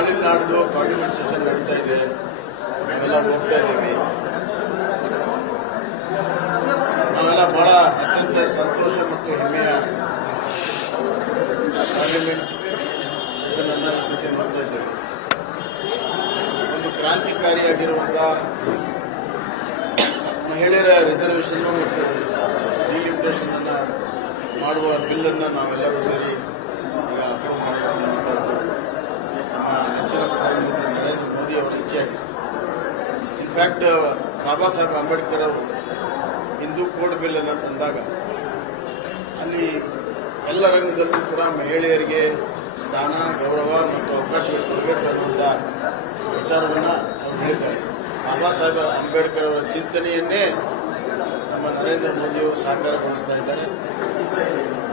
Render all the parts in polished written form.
ನಾಳೆ ನಾಡ್ದು parliament session ನಡೀತಾ ಇದೆ. ನಾವೆಲ್ಲ ಹೋಗ್ತಾ ಇದ್ದೀವಿ. ನಾವೆಲ್ಲ ಬಹಳ ಅತ್ಯಂತ ಸಂತೋಷ ಮತ್ತು ಹೆಮ್ಮೆಯ ಪಾರ್ಲಿಮೆಂಟ್ ಸೆಷನ್ ಅನ್ನ ಈ ಸತಿ ನೋಡ್ತಾ ಇದ್ದೇವೆ. ಒಂದು ಕ್ರಾಂತಿಕಾರಿಯಾಗಿರುವಂತಹ ಮಹಿಳೆಯರ ರಿಸರ್ವೇಷನ್ ಮತ್ತು ಡಿಲಿಮಿಟೇಷನ್ ಅನ್ನ ಮಾಡುವ ಬಿಲ್ ಅನ್ನು ನಾವೆಲ್ಲರೂ ಸೇರಿ ಈಗ ಅಪ್ರೂವ್ ಮಾಡಿರುವಂತಹದ್ದು ನಮ್ಮ ನೆಚ್ಚಿನ ಪ್ರಧಾನಮಂತ್ರಿ ನರೇಂದ್ರ ಮೋದಿ ಅವರ ಇಚ್ಛೆಯಾಗಿದೆ. ಇನ್ಫ್ಯಾಕ್ಟ್ ಬಾಬಾ ಸಾಹೇಬ್ ಅಂಬೇಡ್ಕರ್ ಅವರು ಹಿಂದೂ ಕೋಡ್ ಬಿಲ್ ಅನ್ನು ತಂದಾಗ ಅಲ್ಲಿ ಎಲ್ಲ ರಂಗದಲ್ಲೂ ಕೂಡ ಮಹಿಳೆಯರಿಗೆ ಸ್ಥಾನ, ಗೌರವ ಮತ್ತು ಅವಕಾಶಗಳು ಕೊಡಬೇಕು ಅನ್ನುವಂಥ ವಿಚಾರವನ್ನು ಅವರು ಹೇಳಿದ್ದಾರೆ. ಬಾಬಾ ಸಾಹೇಬ್ ಅಂಬೇಡ್ಕರ್ ಅವರ ಚಿಂತನೆಯನ್ನೇ ನಮ್ಮ ನರೇಂದ್ರ ಮೋದಿಯವರು ಸಾಕಾರಗೊಳಿಸ್ತಾ ಇದ್ದಾರೆ.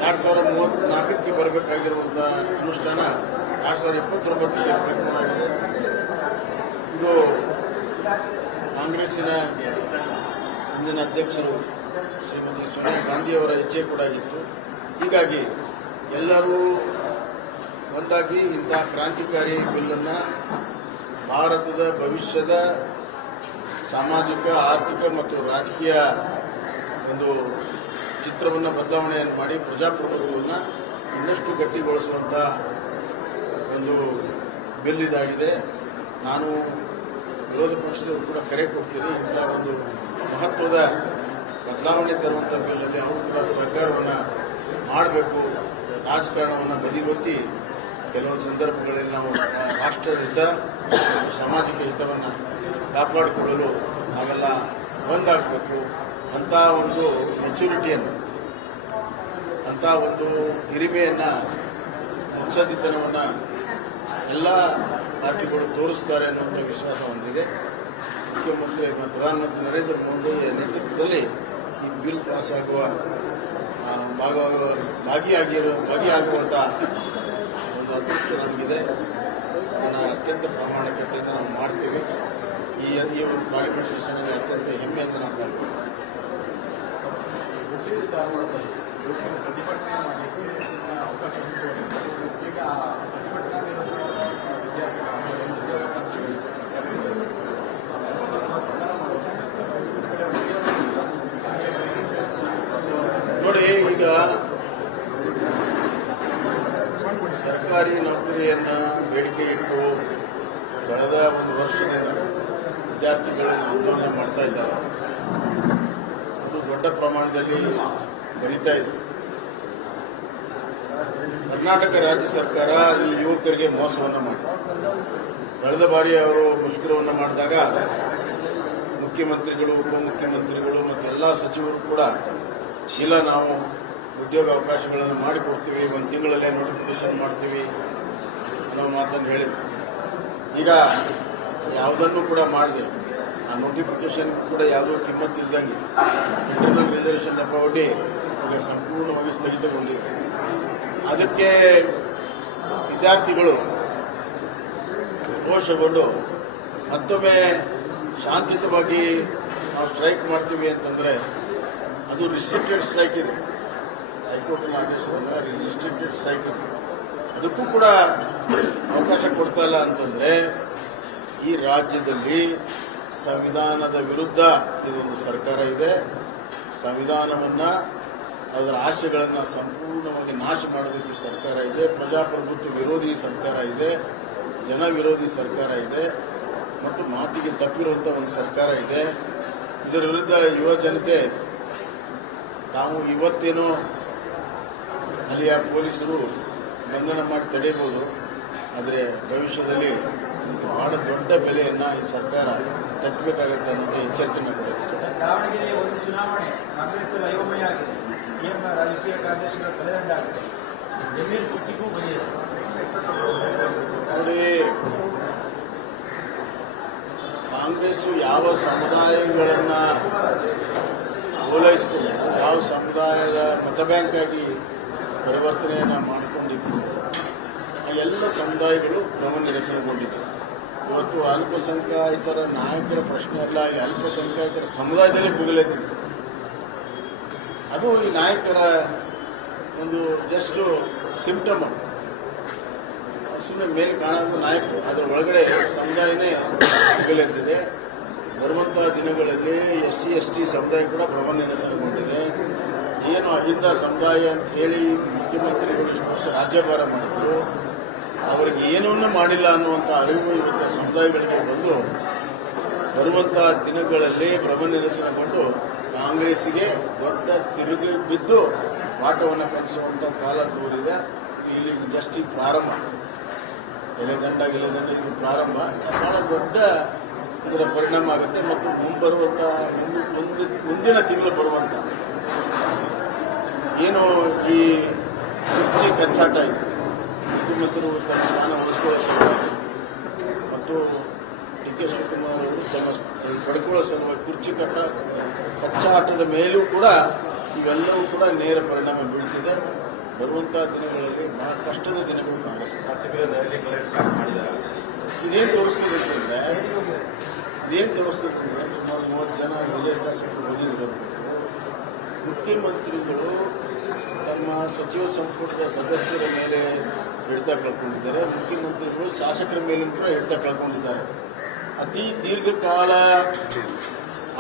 2034ಕ್ಕೆ ಬರಬೇಕಾಗಿರುವಂತಹ ಅನುಷ್ಠಾನ 2029 ಸೇರಬೇಕಾಗಿದೆ. ಇದು ಕಾಂಗ್ರೆಸ್ಸಿನ ಹಿಂದಿನ ಅಧ್ಯಕ್ಷರು ಶ್ರೀಮತಿ ಸೋನಿಯಾ ಗಾಂಧಿಯವರ ಇಚ್ಛೆ ಕೂಡ ಆಗಿತ್ತು. ಹೀಗಾಗಿ ಎಲ್ಲರೂ ಒಂದಾಗಿ ಇಂತಹ ಕ್ರಾಂತಿಕಾರಿ ಬಿಲ್ ಅನ್ನು ಭಾರತದ ಭವಿಷ್ಯದ ಸಾಮಾಜಿಕ, ಆರ್ಥಿಕ ಮತ್ತು ರಾಜಕೀಯ ಒಂದು ಚಿತ್ರವನ್ನು ಬದಲಾವಣೆಯನ್ನು ಮಾಡಿ ಪ್ರಜಾಪ್ರಭುತ್ವವನ್ನು ಇನ್ನಷ್ಟು ಗಟ್ಟಿಗೊಳಿಸುವಂಥ ಒಂದು ಬಿಲ್ ಇದಾಗಿದೆ. ನಾನು ವಿರೋಧ ಪಕ್ಷದವರು ಕೂಡ ಕರೆ ಕೊಡ್ತೀನಿ. ಇಂಥ ಒಂದು ಮಹತ್ವದ ಬದಲಾವಣೆ ತರುವಂಥ ಬಿಲ್ಲಲ್ಲಿ ಅವರು ಕೂಡ ಸಹಕಾರವನ್ನು ಮಾಡಬೇಕು. ರಾಜಕಾರಣವನ್ನು ಬದಿಗೊತ್ತಿ ಕೆಲವೊಂದು ಸಂದರ್ಭಗಳಲ್ಲಿ ನಾವು ರಾಷ್ಟ್ರದ ಹಿತ ಮತ್ತು ಸಾಮಾಜಿಕ ಹಿತವನ್ನು ಕಾಪಾಡಿಕೊಳ್ಳಲು ನಾವೆಲ್ಲ ಒಂದಾಗಬೇಕು. ಅಂಥ ಒಂದು ಮೆಚುರಿಟಿಯನ್ನು, ಅಂಥ ಒಂದು ಹಿರಿಮೆಯನ್ನು, ಮುತ್ಸದ್ದಿತನವನ್ನು ಎಲ್ಲ ಪಾರ್ಟಿಗಳು ತೋರಿಸ್ತಾರೆ ಅನ್ನುವಂಥ ವಿಶ್ವಾಸ ಹೊಂದಿದೆ. ಮುಖ್ಯಮಂತ್ರಿ ಪ್ರಧಾನಮಂತ್ರಿ ನರೇಂದ್ರ ಮೋದಿ ನೇತೃತ್ವದಲ್ಲಿ ಈ ಬಿಲ್ ಪಾಸ್ ಆಗುವ ಭಾಗಿಯಾಗುವಂಥ ಒಂದು ಅದೃಷ್ಟ ನಮಗಿದೆ. ಅದನ್ನು ಅತ್ಯಂತ ಪ್ರಾಮಾಣಿಕತೆಯಿಂದ ನಾವು ಮಾಡ್ತೀವಿ. ಈ ಒಂದು ಪಾರ್ಲಿಮೆಂಟ್ ಸೆಷನ್ನಲ್ಲಿ ಅತ್ಯಂತ ಹೆಮ್ಮೆಯಿಂದ ನಾವು ಮಾಡ್ತೀವಿ. ಪ್ರತಿಭಟನೆ ಮಾಡಲಿಕ್ಕೆ ಅವಕಾಶ ಉಂಟು. ಈಗ ನೋಡಿ, ಈಗ ಸರ್ಕಾರಿ ನೌಕರಿಯನ್ನು ಬೇಡಿಕೆ ಇಟ್ಟು ಕಳೆದ ಒಂದು ವರ್ಷದಿಂದ ವಿದ್ಯಾರ್ಥಿಗಳನ್ನು ಆಂದೋಲನ ಮಾಡ್ತಾ ಇದ್ದಾರೆ. ಅದು ದೊಡ್ಡ ಪ್ರಮಾಣದಲ್ಲಿ ಬರೀತಾ ಇದೆ. ಕರ್ನಾಟಕ ರಾಜ್ಯ ಸರ್ಕಾರ ಈ ಯುವಕರಿಗೆ ಮೋಸವನ್ನು ಮಾಡಿದೆ. ಕಳೆದ ಬಾರಿ ಅವರು ಮುಷ್ಕರವನ್ನು ಮಾಡಿದಾಗ ಮುಖ್ಯಮಂತ್ರಿಗಳು, ಉಪಮುಖ್ಯಮಂತ್ರಿಗಳು ಮತ್ತು ಎಲ್ಲ ಸಚಿವರು ಕೂಡ ಇಲ್ಲ, ನಾವು ಉದ್ಯೋಗ ಅವಕಾಶಗಳನ್ನು ಮಾಡಿಕೊಡ್ತೀವಿ, ಒಂದು ತಿಂಗಳಲ್ಲೇ ನೋಟಿಫಿಕೇಶನ್ ಮಾಡ್ತೀವಿ ಅನ್ನೋ ಮಾತನ್ನು ಹೇಳಿದ್ರು. ಈಗ ಯಾವುದನ್ನು ಕೂಡ ಮಾಡಿದೆ. ಆ ನೋಟಿಫಿಕೇಶನ್ ಕೂಡ ಯಾವುದೋ ಕಿಮ್ಮತ್ತಿದ್ದಂಗೆ ಇಂಟರ್ನಲ್ ರಿಸರ್ವೇಷನ್ ಅಬೌಡಿ ಈಗ ಸಂಪೂರ್ಣವಾಗಿ ಸ್ಥಗಿತಗೊಂಡಿದೆ. ಅದಕ್ಕೆ ವಿದ್ಯಾರ್ಥಿಗಳು ರೋಷಗೊಂಡು ಮತ್ತೊಮ್ಮೆ ಶಾಂತಿಯುತವಾಗಿ ನಾವು ಸ್ಟ್ರೈಕ್ ಮಾಡ್ತೀವಿ ಅಂತಂದರೆ ಅದು ರಿಸ್ಟ್ರಿಕ್ಟೆಡ್ ಸ್ಟ್ರೈಕ್ ಇದೆ. ಹೈಕೋರ್ಟಿನ ಆದೇಶದಿಂದ ರಿಸ್ಟ್ರಿಕ್ಟೆಡ್ ಸ್ಟ್ರೈಕ್ ಇದೆ. ಅದಕ್ಕೂ ಕೂಡ ಅವಕಾಶ ಕೊಡ್ತಾ ಇಲ್ಲ ಅಂತಂದರೆ ಈ ರಾಜ್ಯದಲ್ಲಿ ಸಂವಿಧಾನದ ವಿರುದ್ಧ ಇದೊಂದು ಸರ್ಕಾರ ಇದೆ. ಸಂವಿಧಾನವನ್ನು, ಅದರ ಆಶಯಗಳನ್ನು ಸಂಪೂರ್ಣವಾಗಿ ನಾಶ ಮಾಡೋದಕ್ಕೆ ಸರ್ಕಾರ ಇದೆ. ಪ್ರಜಾಪ್ರಭುತ್ವ ವಿರೋಧಿ ಸರ್ಕಾರ ಇದೆ. ಜನ ವಿರೋಧಿ ಸರ್ಕಾರ ಇದೆ ಮತ್ತು ಮಾತಿಗೆ ತಪ್ಪಿರುವಂಥ ಒಂದು ಸರ್ಕಾರ ಇದೆ. ಇದರ ವಿರುದ್ಧ ಯುವ ಜನತೆ ತಾವು ಇವತ್ತೇನೋ ಅಲ್ಲಿಯ ಪೊಲೀಸರು ಬಂಧನ ಮಾಡಿ ತಡೆಯಬಹುದು, ಆದರೆ ಭವಿಷ್ಯದಲ್ಲಿ ಬಹಳ ದೊಡ್ಡ ಬೆಲೆಯನ್ನು ಈ ಸರ್ಕಾರ ಕಟ್ಟಬೇಕಾಗುತ್ತೆ ಅನ್ನೋದು ಎಚ್ಚರಿಕೆಯನ್ನು ಕೊಡುತ್ತೆ. ದಾವಣಗೆರೆ ಒಂದು ಚುನಾವಣೆ ಕಾಂಗ್ರೆಸ್ ಅಯೋಮಯ ಆಗಿದೆ. ರಾಜಕೀಯ ಕಾರ್ಯದರ್ಶಿಗಳ ತಲೆದಂಡಾಗಿದೆ. ಜಮೀನು ಪಟ್ಟಿಗೂ ಬಗೆಹರಿಸಿದೆ. ನೋಡಿ, ಕಾಂಗ್ರೆಸ್ ಯಾವ ಸಮುದಾಯಗಳನ್ನು ಓಲೈಸಿಕೊಂಡು, ಯಾವ ಸಮುದಾಯದ ಮತ ಬ್ಯಾಂಕ್ ಆಗಿ ಪರಿವರ್ತನೆಯನ್ನು ಮಾಡಿಕೊಂಡಿದ್ದು ಆ ಎಲ್ಲ ಸಮುದಾಯಗಳು ಗಮನಹರಿಸಲ್ಪಟ್ಟಿದೆ. ಇವತ್ತು ಅಲ್ಪಸಂಖ್ಯಾತರ ನಾಯಕರ ಪ್ರಶ್ನೆ ಅಲ್ಲ, ಈ ಅಲ್ಪಸಂಖ್ಯಾತರ ಸಮುದಾಯದಲ್ಲೇ ಬಿಗಲೆದ್ದಿದೆ. ಅದು ಈ ನಾಯಕರ ಒಂದು ಜಸ್ಟ್ ಸಿಂಪ್ಟಮ್. ಸುಮ್ಮನೆ ಮೇಲೆ ಕಾಣೋದು ನಾಯಕರು, ಅದರ ಒಳಗಡೆ ಸಮುದಾಯನೇ ಹಗಲೆತ್ತಿದೆ. ಬರುವಂತಹ ದಿನಗಳಲ್ಲಿ SC/ST ಸಮುದಾಯ ಕೂಡ ಭ್ರಮ ನಿರಸನಗೊಂಡಿದೆ. ಏನು ಅಹಿಂದ ಸಮುದಾಯ ಅಂತ ಹೇಳಿ ಮುಖ್ಯಮಂತ್ರಿಗಳು ಇಷ್ಟು ವರ್ಷ ರಾಜ್ಯಭಾರ ಮಾಡಿದ್ರು, ಅವರಿಗೆ ಏನನ್ನೂ ಮಾಡಿಲ್ಲ ಅನ್ನುವಂಥ ಅರಿವು ಇವತ್ತು ಸಮುದಾಯಗಳಿಗೆ ಬಂದು ಬರುವಂತಹ ದಿನಗಳಲ್ಲಿ ಭ್ರಮ ನಿರಸನಗೊಂಡು ಕಾಂಗ್ರೆಸ್ಸಿಗೆ ದೊಡ್ಡ ತಿರುಗಿ ಬಿದ್ದು ಪಾಠವನ್ನು ಕಲಿಸುವಂಥ ಕಾಲ ತೋರಿದೆ. ಇಲ್ಲಿ ಜಸ್ಟ್ ಈಗ ಪ್ರಾರಂಭ, ಎಲೆದಂಡ ಇದು ಪ್ರಾರಂಭ, ಬಹಳ ದೊಡ್ಡ ಇದರ ಪರಿಣಾಮ ಆಗುತ್ತೆ. ಮತ್ತು ಮುಂಬರುವಂಥ ಮುಂದಿನ ತಿಂಗಳು ಬರುವಂಥ ಏನು ಈ ಕುರ್ಚಿ ಕಚ್ಚಾಟ ಇದೆ, ಮುಖ್ಯಮಂತ್ರಿಗಳು ತಮ್ಮ ಸ್ಥಾನ ಉಳಿಸಿಕೊಳ್ಳೋ ಸಲುವಾಗಿ ಮತ್ತು DK ಶಿವಕುಮಾರ್ ಅವರು ತಮ್ಮ ಪಡ್ಕೊಳ್ಳೋ ಸಲುವಾಗಿ ಕುರ್ಚಿ ಕಚ್ಚಾಟದ ಮೇಲೂ ಕೂಡ ಇವೆಲ್ಲವೂ ಕೂಡ ನೇರ ಪರಿಣಾಮ ಬೀಳ್ತಿದೆ. ಬರುವಂತಹ ದಿನಗಳಲ್ಲಿ ಬಹಳ ಕಷ್ಟದ ದಿನಗಳು ಶಾಸಕರಲ್ಲಿ ಇದೇನು ತೋರಿಸ್ತದೆ ಅಂದರೆ ಸುಮಾರು 30 ಜನ ವಿಜಯ ಶಾಸಕರು ಬಂದಿರೋದು. ಮುಖ್ಯಮಂತ್ರಿಗಳು ತಮ್ಮ ಸಚಿವ ಸಂಪುಟದ ಸದಸ್ಯರ ಮೇಲೆ ಹಿಡಿತ ಕಳ್ಕೊಂಡಿದ್ದಾರೆ. ಮುಖ್ಯಮಂತ್ರಿಗಳು ಶಾಸಕರ ಮೇಲೂ ಕೂಡ ಹಿಡಿತ ಕಳ್ಕೊಂಡಿದ್ದಾರೆ. ಅತಿ ದೀರ್ಘಕಾಲ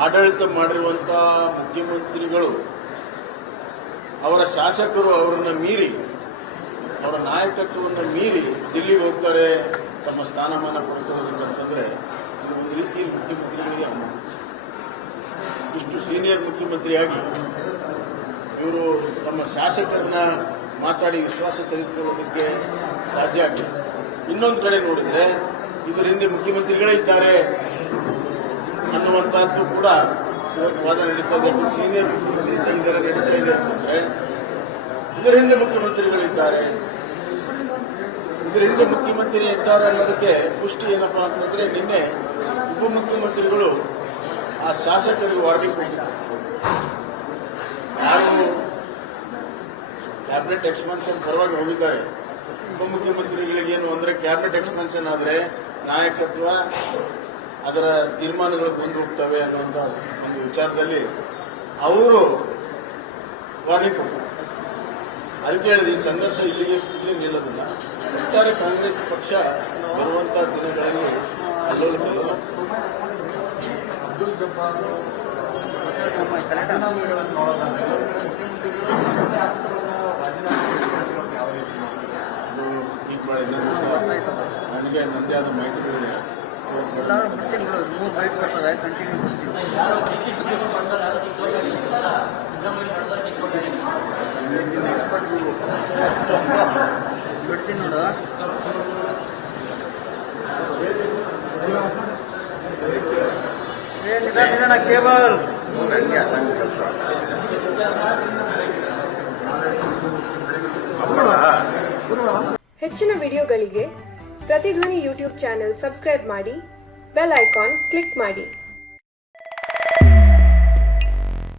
ಆಡಳಿತ ಮಾಡಿರುವಂಥ ಮುಖ್ಯಮಂತ್ರಿಗಳು ಅವರ ಶಾಸಕರು ಅವರನ್ನು ಮೀರಿ, ಅವರ ನಾಯಕತ್ವವನ್ನು ಮೀರಿ ದಿಲ್ಲಿಗೆ ಹೋಗ್ತಾರೆ ತಮ್ಮ ಸ್ಥಾನಮಾನ ಪಡ್ಕೊಳ್ಳೋದಕ್ಕಂತಂದ್ರೆ ಇದು ಒಂದು ರೀತಿ ಮುಖ್ಯಮಂತ್ರಿಗಳಿಗೆ ಅವಮಾನ. ಇಷ್ಟು ಸೀನಿಯರ್ ಮುಖ್ಯಮಂತ್ರಿಯಾಗಿ ಇವರು ತಮ್ಮ ಶಾಸಕರನ್ನ ಮಾತಾಡಿ ವಿಶ್ವಾಸ ತೆಗೆದುಕೊಳ್ಳೋದಕ್ಕೆ ಸಾಧ್ಯ ಆಗಿಲ್ಲ. ಇನ್ನೊಂದು ಕಡೆ ನೋಡಿದ್ರೆ ಇದರ ಹಿಂದೆ ಮುಖ್ಯಮಂತ್ರಿಗಳೇ ಇದ್ದಾರೆ ಅನ್ನುವಂಥದ್ದು ಕೂಡ ಇವತ್ತು ವಾದ ನಡೀತಾ ಇದೆ. ಸೀನಿಯರ್ ಮುಖ್ಯಮಂತ್ರಿ ಇದೆಲ್ಲ ನಡೀತಾ ಇದೆ ಅಂತಂದ್ರೆ ಇದರ ಹಿಂದೆ ಮುಖ್ಯಮಂತ್ರಿಗಳಿದ್ದಾರೆ, ಇದರ ಹಿಂದೆ ಮುಖ್ಯಮಂತ್ರಿ ಇದ್ದಾರೆ ಅನ್ನೋದಕ್ಕೆ ಪುಷ್ಟಿ ಏನಪ್ಪಾ ಅಂತಂದ್ರೆ ನಿನ್ನೆ ಉಪಮುಖ್ಯಮಂತ್ರಿಗಳು ಆ ಶಾಸಕರಿಗೆ ವಾರ್ನಿಂಗ್ ಕೊಟ್ಟಿದ್ದಾರೆ. ಯಾರು ಕ್ಯಾಬಿನೆಟ್ ಎಕ್ಸ್ಪಾನ್ಷನ್ ಪರವಾಗಿ ಹೋಗಿದ್ದಾರೆ, ಉಪಮುಖ್ಯಮಂತ್ರಿಗಳಿಗೆ ಏನು ಅಂದ್ರೆ ಕ್ಯಾಬಿನೆಟ್ ಎಕ್ಸ್ಪಾನ್ಷನ್ ಆದರೆ ನಾಯಕತ್ವ ಅದರ ತೀರ್ಮಾನಗಳು ಬಂದು ಹೋಗ್ತವೆ ಅನ್ನುವಂಥ ಒಂದು ವಿಚಾರದಲ್ಲಿ ಅವರು ವಾರ್ನಿಂಗ್ ಕೊಡ್ತಾರೆ. ಅದಕ್ಕೆ ಹೇಳಿದ ಈ ಸಂಘರ್ಷ ಇಲ್ಲಿಗೆ ನಿಲ್ಲೋದಿಲ್ಲ. ಒಟ್ಟಾರೆ ಕಾಂಗ್ರೆಸ್ ಪಕ್ಷ ಬರುವಂತಹ ದಿನಗಳಲ್ಲಿ ಅಲ್ಲೋಲ ಅಬ್ದುಲ್ ಜಬ್ಬಾರ್ ರಾಜೀನಾಮೆಗಳನ್ನು ನೋಡೋದಾದ್ರೆ ಯಾವ ರೀತಿ ಅದು ಈಗ ನನಗೆ ನನ್ನದೇ ಆದ ಮಾಹಿತಿಗಳಿದೆ. ಬಿಡ್ತೀನಿ ನೋಡು. ನಿಧಾನ ಕೇಬಲ್. ಹೆಚ್ಚಿನ ವಿಡಿಯೋಗಳಿಗೆ ಪ್ರತಿಧ್ವನಿ ಯೂಟ್ಯೂಬ್ ಚಾನೆಲ್ ಸಬ್ಸ್ಕ್ರೈಬ್ ಮಾಡಿ, ಬೆಲ್ ಐಕಾನ್ ಕ್ಲಿಕ್ ಮಾಡಿ.